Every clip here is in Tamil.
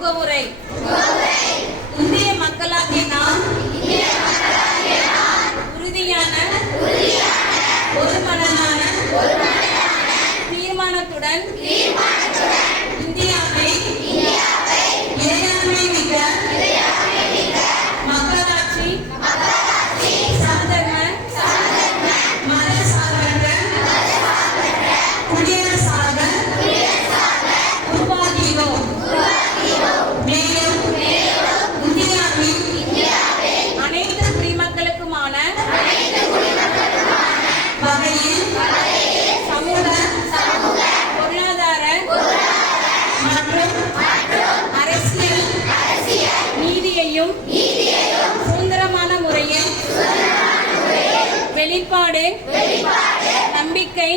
முகவுரை. இந்திய மக்களாகிய நாம் உறுதியான ஒருமனதான தீர்மானத்துடன் இந்தியாவை இறையாண்மை மிக்க மக்களாட்சி சமதர்ம மதசார்பற்ற குடியரசாக உருவாக்குகிறோம். மேலும் இந்தியாவின் அனைத்து குடிமக்களுக்குமான வகையில் சமூக பொருளாதார மற்றும் அரசியல் நீதியையும் சுதந்திரமான முறையில் வெளிப்பாடு நம்பிக்கை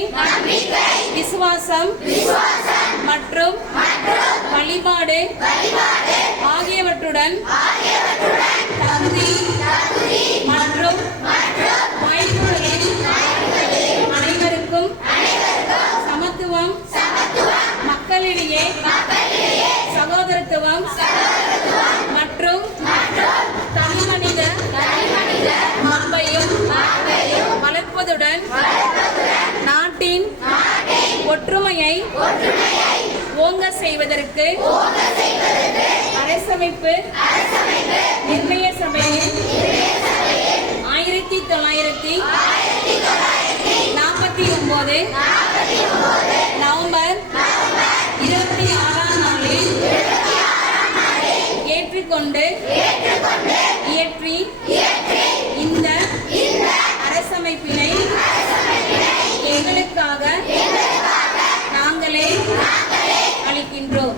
விசுவாசம் மற்றும் வழிபாடு ஆகியவற்றுடன் தகுதி மற்றும் வாய்ப்புகளில் அனைவருக்கும் சமத்துவம் மக்களிடையே சகோதரத்துவம் மற்றும் தனிமனித மாண்பையும் வளர்ப்பதுடன் நாட்டின் ஒற்றுமையை ஓங்க செய்வதற்கு அரசமைப்பு நிர்ணய சபையில் 1949 நவம்பர் 26ஆம் நாளில் ஏற்றுக்கொண்டு இயற்றி இந்த அரசமைப்பினை எங்களுக்காக நாங்களே அளிக்கின்றோம்.